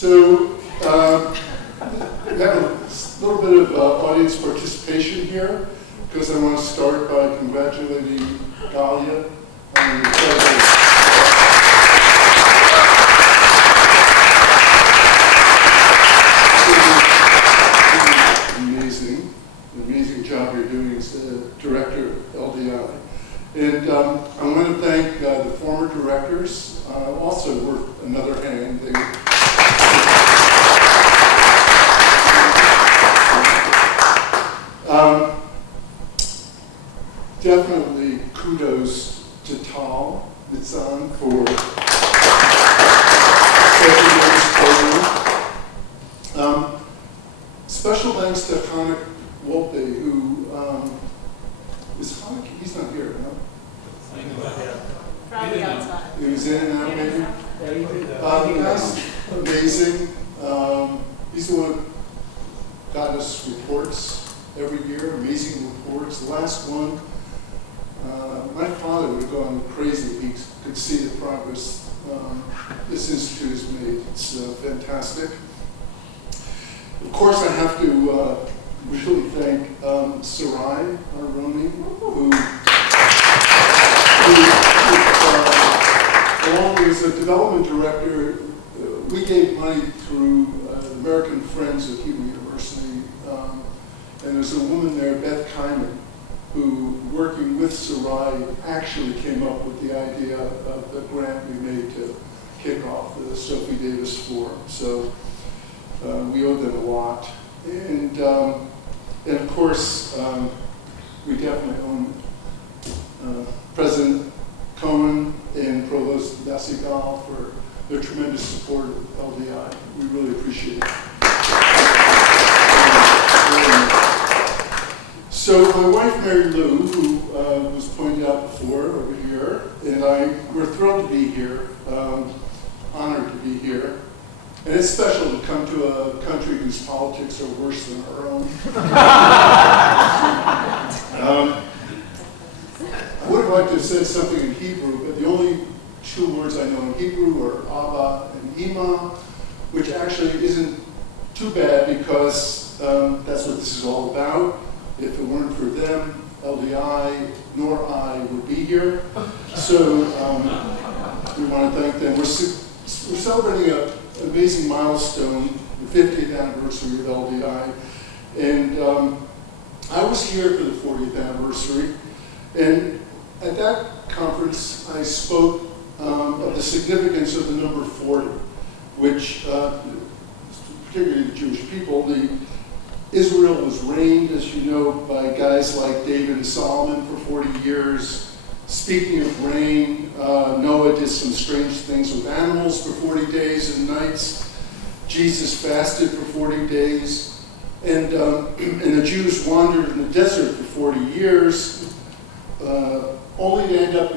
So we have a little bit of audience participation here because I want to start by congratulating Galia on the amazing job you're doing as the director of LDI. And I want to thank the former directors, also worth another hand. Definitely kudos to Tal Nitzan for special thanks to Hanek Wolpe, who is Hanek? He's not here, no? Probably outside. He was in and out, maybe? That's amazing. He's the one who got us reports every year, amazing reports. The last one, my father would have gone crazy if he could see the progress this institute has made. It's fantastic. Of course, I have to really thank Sarai Aroni, who along as a development director, we gave money through American Friends of Hebrew University, and there's a woman there, Beth Kyman, who, working with Sarai, actually came up with the idea of the grant we made to kick off the Sophie Davis Forum. So we owe them a lot. And of course, we definitely owe President Cohen and Provost Vasigal for their tremendous support of LDI. We really appreciate it. So my wife, Mary Lou, who was pointed out before over here, and we're thrilled to be here, honored to be here. And it's special to come to a country whose politics are worse than our own. I would have liked to have said something in Hebrew, but the only two words I know in Hebrew are Abba and Ima, which actually isn't too bad because that's what this is all about. If it weren't for them, LDI nor I would be here. So we want to thank them. We're celebrating an amazing milestone, the 50th anniversary of LDI. And I was here for the 40th anniversary. And at that conference, I spoke of the significance of the number 40, which, particularly the Jewish people, Israel was reigned, as you know, by guys like David and Solomon for 40 years. Speaking of reign, Noah did some strange things with animals for 40 days and nights. Jesus fasted for 40 days. And the Jews wandered in the desert for 40 years, only to end up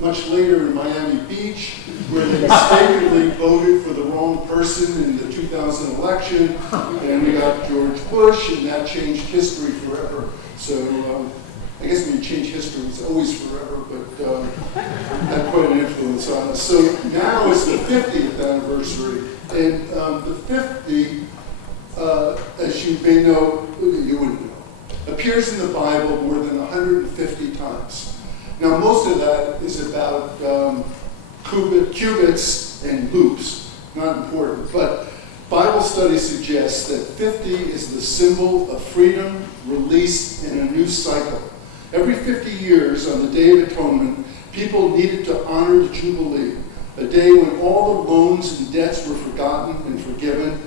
much later in Miami Beach, where they mistakenly voted for the wrong person in the 2000 election, and we got George Bush, and that changed history forever. So I guess when you change history, it's always forever, but had quite an influence on us. So now it's the 50th anniversary, and the 50, as you may know, you wouldn't know, appears in the Bible more than 150 times. Now, most of that is about cubits and loops, not important, but Bible study suggests that 50 is the symbol of freedom, release, and a new cycle. Every 50 years, on the Day of Atonement, people needed to honor the Jubilee, a day when all the loans and debts were forgotten and forgiven,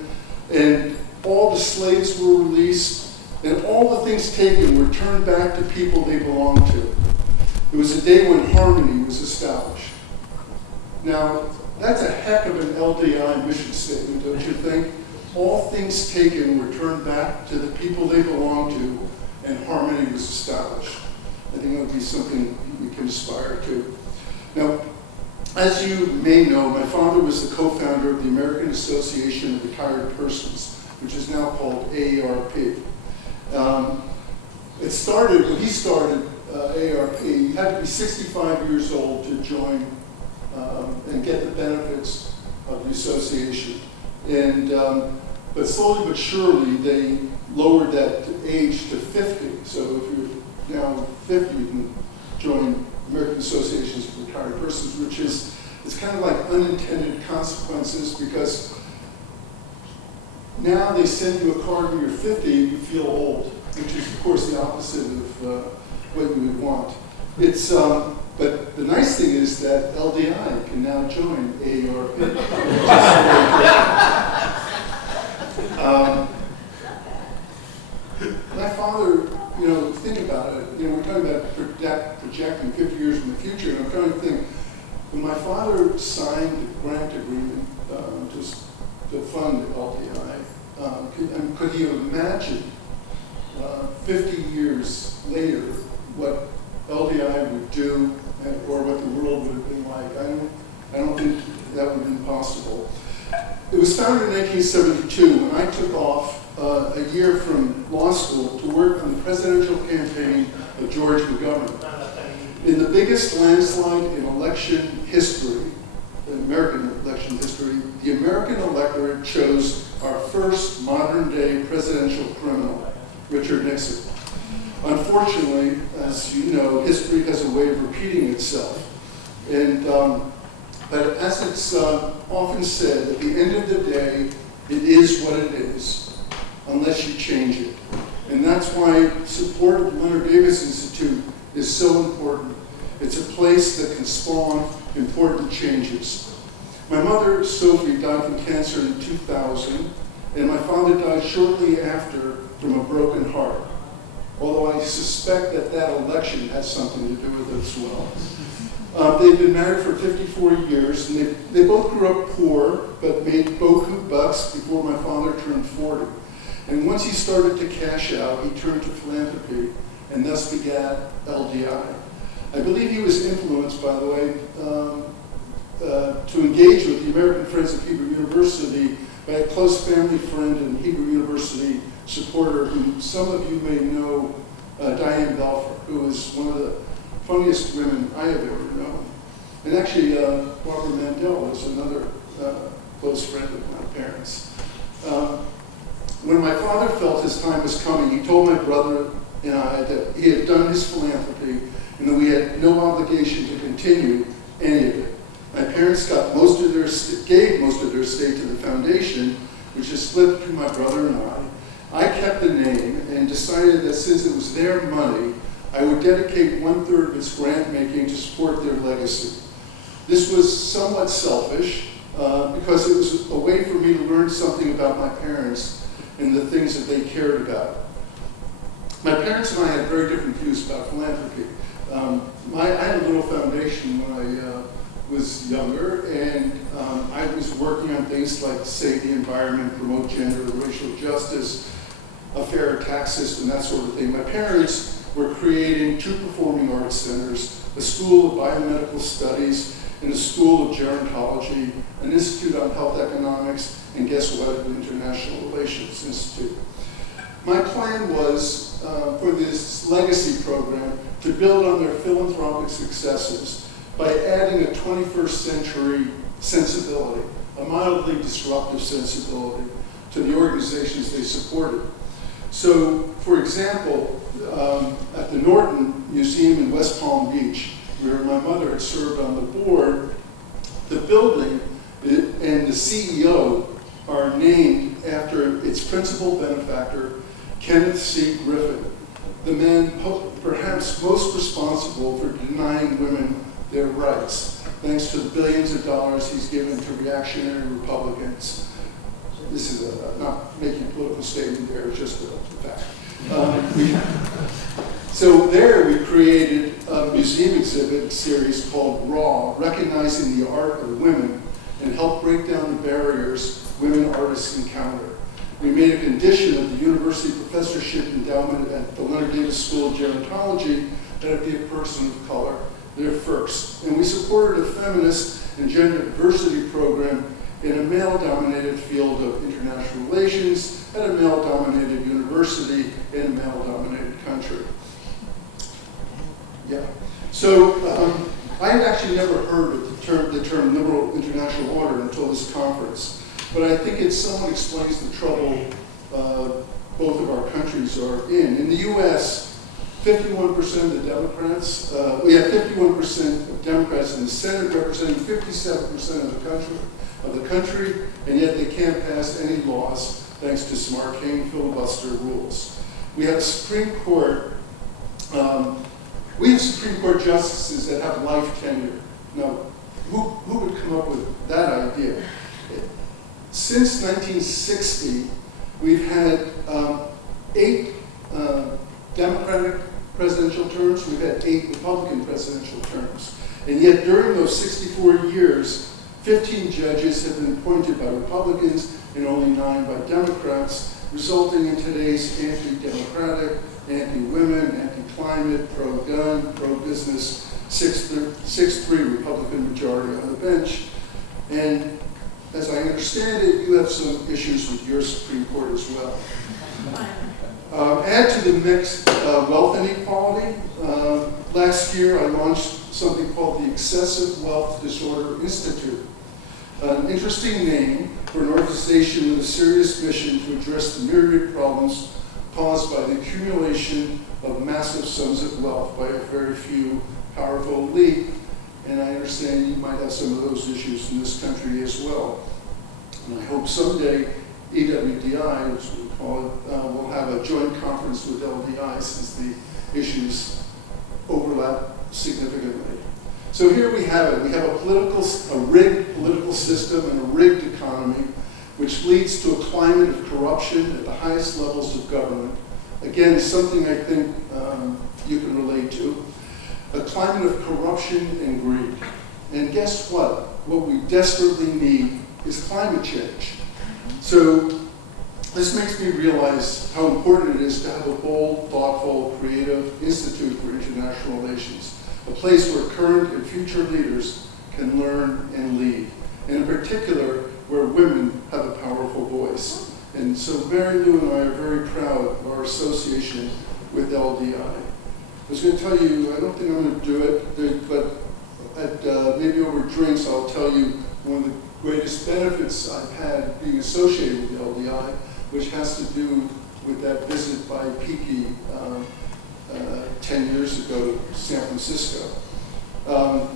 and all the slaves were released, and all the things taken were turned back to people they belonged to. It was a day when harmony was established. Now, that's a heck of an LDI mission statement, don't you think? All things taken were turned back to the people they belonged to, and harmony was established. I think that would be something we can aspire to. Now, as you may know, my father was the co-founder of the American Association of Retired Persons, which is now called AARP. When he started AARP, you had to be 65 years old to join and get the benefits of the association. And, but slowly but surely, they lowered that age to 50. So if you're now 50, you can join American Associations of Retired Persons, which is, it's kind of like unintended consequences, because now they send you a card when you're 50 and you feel old, which is, of course, the opposite of what you would want. It's, but the nice thing is that LDI can now join AARP. My father, you know, think about it. You know, we're talking about projecting 50 years in the future, and I'm trying to think, when my father signed the grant agreement to fund LDI, could he have imagined 50 years later what LDI would do, or what the world would have been like? I don't think that would have been possible. It was founded in 1972, and I took off a year from law school to work on the presidential campaign of George McGovern. In the biggest landslide in election history, in American election history, the American electorate chose our first modern-day presidential criminal, Richard Nixon. Unfortunately, as you know, history has a way of repeating itself. And, but as it's often said, at the end of the day, it is what it is, unless you change it. And that's why support of the Leonard Davis Institute is so important. It's a place that can spawn important changes. My mother, Sophie, died from cancer in 2000, and my father died shortly after from a broken heart. Although I suspect that that election has something to do with it as well. They've been married for 54 years, and they both grew up poor, but made beaucoup bucks before my father turned 40. And once he started to cash out, he turned to philanthropy, and thus begat LDI. I believe he was influenced, by the way, to engage with the American Friends of Hebrew University by a close family friend and Hebrew University supporter who some of you may know, Diane Belfer, who is one of the funniest women I have ever known. And actually, Barbara Mandel is another close friend of my parents. When my father felt his time was coming, he told my brother and I that he had done his philanthropy and that we had no obligation to continue any of it. My parents gave most of their estate to the foundation, which is split between my brother and I. I kept the name and decided that since it was their money, I would dedicate 1/3 of its grant making to support their legacy. This was somewhat selfish because it was a way for me to learn something about my parents and the things that they cared about. My parents and I had very different views about philanthropy. I had a little foundation when I was younger, and I was working on things like save the environment, promote gender and racial justice, a fair tax system, that sort of thing. My parents were creating 2 performing arts centers, a school of biomedical studies, and a school of gerontology, an institute on health economics, and guess what, an international relations institute. My plan was for this legacy program to build on their philanthropic successes by adding a 21st century sensibility, a mildly disruptive sensibility to the organizations they supported. So, for example, at the Norton Museum in West Palm Beach, where my mother had served on the board, the building and the CEO are named after its principal benefactor, Kenneth C. Griffin, the man perhaps most responsible for denying women their rights, thanks to the billions of dollars he's given to reactionary Republicans. This is not making a political statement there, it's just a fact. So there we created a museum exhibit series called Raw, Recognizing the Art of Women, and helped break down the barriers women artists encounter. We made a condition of the university professorship endowment at the Leonard Davis School of Gerontology that it be a person of color there first. And we supported a feminist and gender diversity program in a male-dominated field of international relations at a male-dominated university in a male-dominated country. Yeah. So I had actually never heard of the term liberal international order until this conference. but I think it somewhat explains the trouble both of our countries are in. In the U.S., 51% of the Democrats, we have 51% of Democrats in the Senate representing 57% of the country, and yet they can't pass any laws thanks to some arcane filibuster rules. We have a Supreme Court. We have Supreme Court justices that have life tenure. Now, who would come up with that idea? Since 1960, we've had 8 Democratic presidential terms, we've had 8 Republican presidential terms. And yet during those 64 years, 15 judges have been appointed by Republicans and only 9 by Democrats, resulting in today's anti-democratic, anti-women, anti-climate, pro-gun, pro-business, 6-3 Republican majority on the bench. And as I understand it, you have some issues with your Supreme Court as well. Add to the mix wealth inequality. Last year I launched something called the Excessive Wealth Disorder Institute. An interesting name for an organization with a serious mission to address the myriad problems caused by the accumulation of massive sums of wealth by a very few powerful elite. And I understand you might have some of those issues in this country as well. And I hope someday EWDI, which we call it, will have a joint conference with LDI since the issues overlap significantly. So here we have it. We have a rigged political system and a rigged economy, which leads to a climate of corruption at the highest levels of government. Again, something I think you can relate to. A climate of corruption and greed. And guess what? What we desperately need is climate change. So this makes me realize how important it is to have a bold, thoughtful, creative institute for international relations, a place where current and future leaders can learn and lead, and in particular, where women have a powerful voice. And so Mary Lou and I are very proud of our association with LDI. I was going to tell you, I don't think I'm going to do it, but maybe over drinks I'll tell you one of the greatest benefits I've had being associated with LDI, which has to do with that visit by Piki 10 years ago to San Francisco. I'll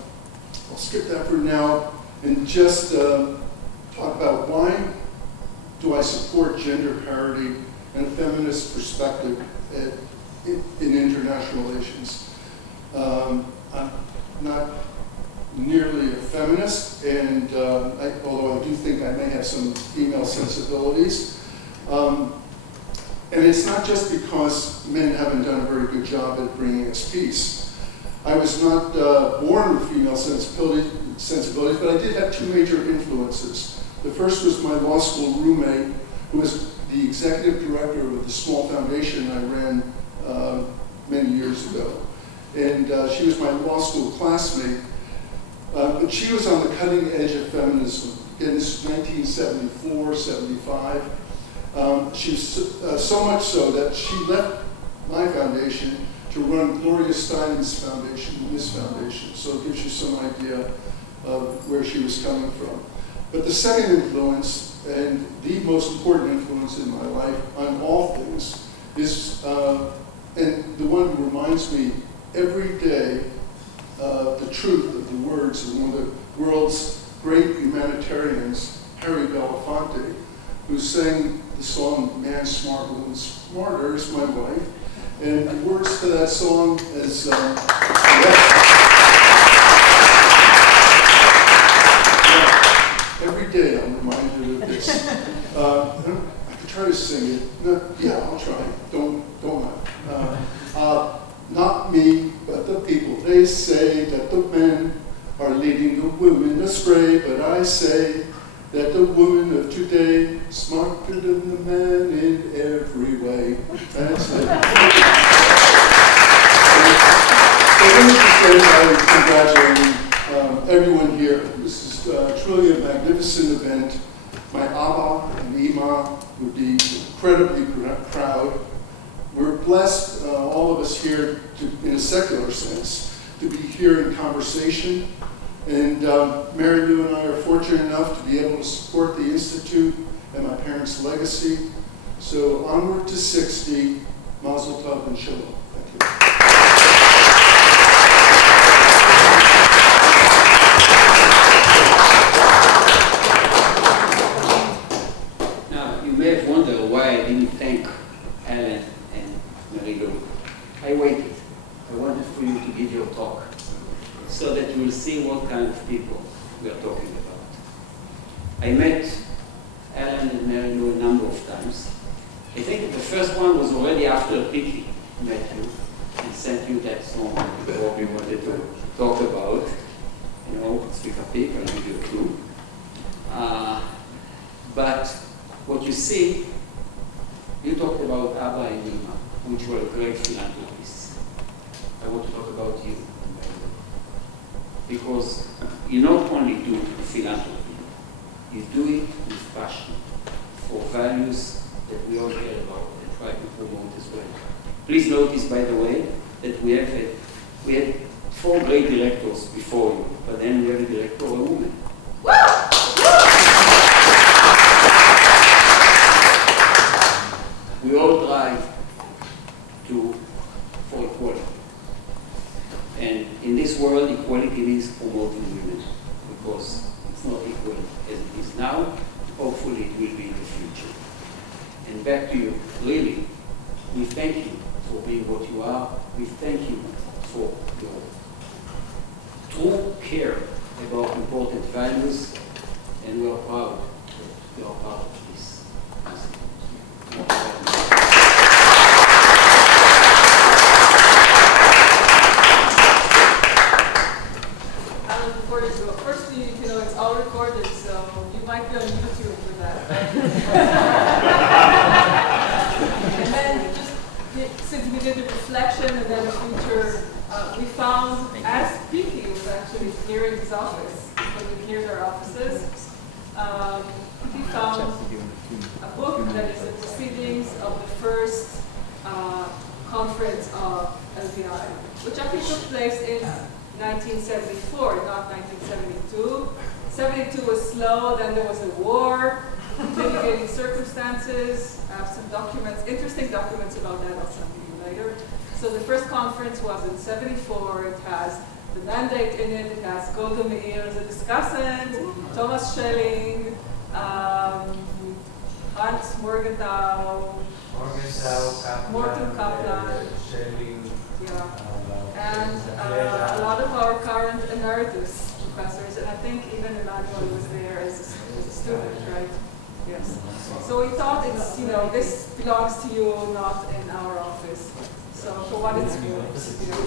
skip that for now and just talk about why do I support gender parity and a feminist perspective in international relations. I'm not nearly a feminist, and although I do think I may have some female sensibilities. And it's not just because men haven't done a very good job at bringing us peace. I was not born with female sensibilities, but I did have 2 major influences. The first was my law school roommate, who was the executive director of the small foundation I ran many years ago. And she was my law school classmate. But she was on the cutting edge of feminism. Again, this is 1974, 75. She was so much so that she left my foundation to run Gloria Steinem's foundation, this foundation. So it gives you some idea of where she was coming from. But the second influence, and the most important influence in my life on all things, is, and the one who reminds me every day the truth of the words of one of the world's great humanitarians, Harry Belafonte, who sang the song "Man Smart, Woman Smarter" is my wife. And the words to that song is, every day I'm reminded of this. I could try to sing it. No, yeah, I'll try. Don't mind. Not me, but the people. They say that the men are leading the women astray, but I say that the woman of today is smarter than the man in every way. That's it. So let me just say by congratulating everyone here. This is truly a magnificent event. My Abba and Ima would be incredibly proud. We're blessed, all of us here, in a secular sense, to be here in conversation, And Mary Lou and I are fortunate enough to be able to support the Institute and my parents' legacy. So onward to 60, Mazel Tov and Shalom. Thank you. Now, you may have wondered why I didn't thank Alan and Mary Lou. I waited. I wanted for you to give your talk so that you will see what kind of people we are talking about. I met Alan and Mary Lou a number of times. I think the first one was already after Piki met you and sent you that song before we wanted to talk about. You know, speak a pig, I'll give you a clue. But what you see, you talked about Abba and Ima, which were great philanthropists. I want to talk about you, because you not only do philanthropy, you do it with passion for values that we all care about and try to promote as well. Please notice, by the way, that we had 4 great directors before you, but then we have a director, a woman. We all drive for equality. And in this world, equality means promoting women, because it's not equal as it is now. Hopefully it will be in the future. And back to you, really, we thank you for being what you are. We thank you for your true care about important values, and we are proud that you are part of this. Before you go, first you know it's all recorded, so you might be on YouTube for that. And then just since we did the reflection and then the future, we found, as Piki was actually nearing his office, so we neared our offices, we found a book that is the proceedings of the first conference of LPI, which actually took place in 1974, not 1972. 72 was slow, then there was a war, mitigating circumstances. I have some documents, interesting documents about that I'll send you later. So the first conference was in 74. It has the mandate in it. It has Golda Meir as a discussant, Thomas Schelling, Hans Morgenthau, Morton Kaplan, yeah. And a lot of our current emeritus professors, and I think even Emmanuel was there as a student, right? Yes. So we thought it's, you know, this belongs to you, not in our office. So for what it's worth, you know,